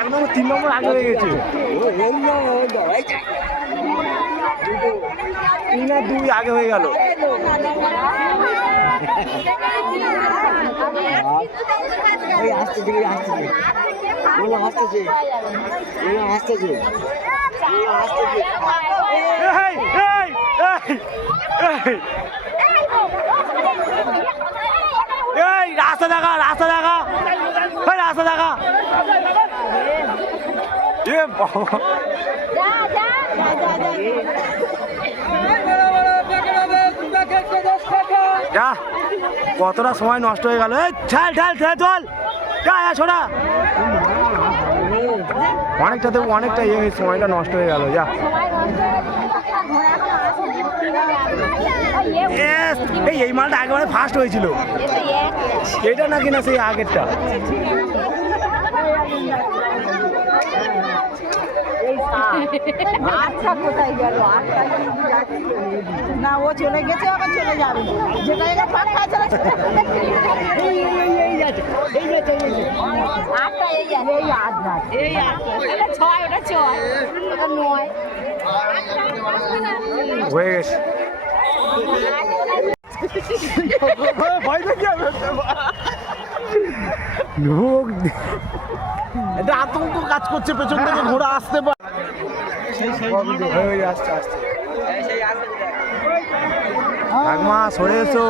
একদম 3 নম্বর আগে হয়ে গেছে। 3 আর 2 আগে হয়ে গেল। রাস্তা দেখা, রাস্তা দেখা, রাস্তা দেখা। যা কতটা সময় নষ্ট হয়ে গেল। ঢাল ঢাল ঢাল চল, ছোড়া। অনেকটাতে অনেকটা সময়টা নষ্ট হয়ে গেল। যা এই মালটা একেবারে ফার্স্ট হয়েছিল, এটা নাকি না সেই আগেরটা। আচ্ছা কোথায় গেল? না ও চলে গেছে, আবার চলে যাবে। যে জায়গা ফাঁকা আছে হয়ে গেছে। এটা আতঙ্ক কাজ করছে, পেছন থেকে ঘোড়া আসতে পারে। আসছে আসছে, সরে এসো।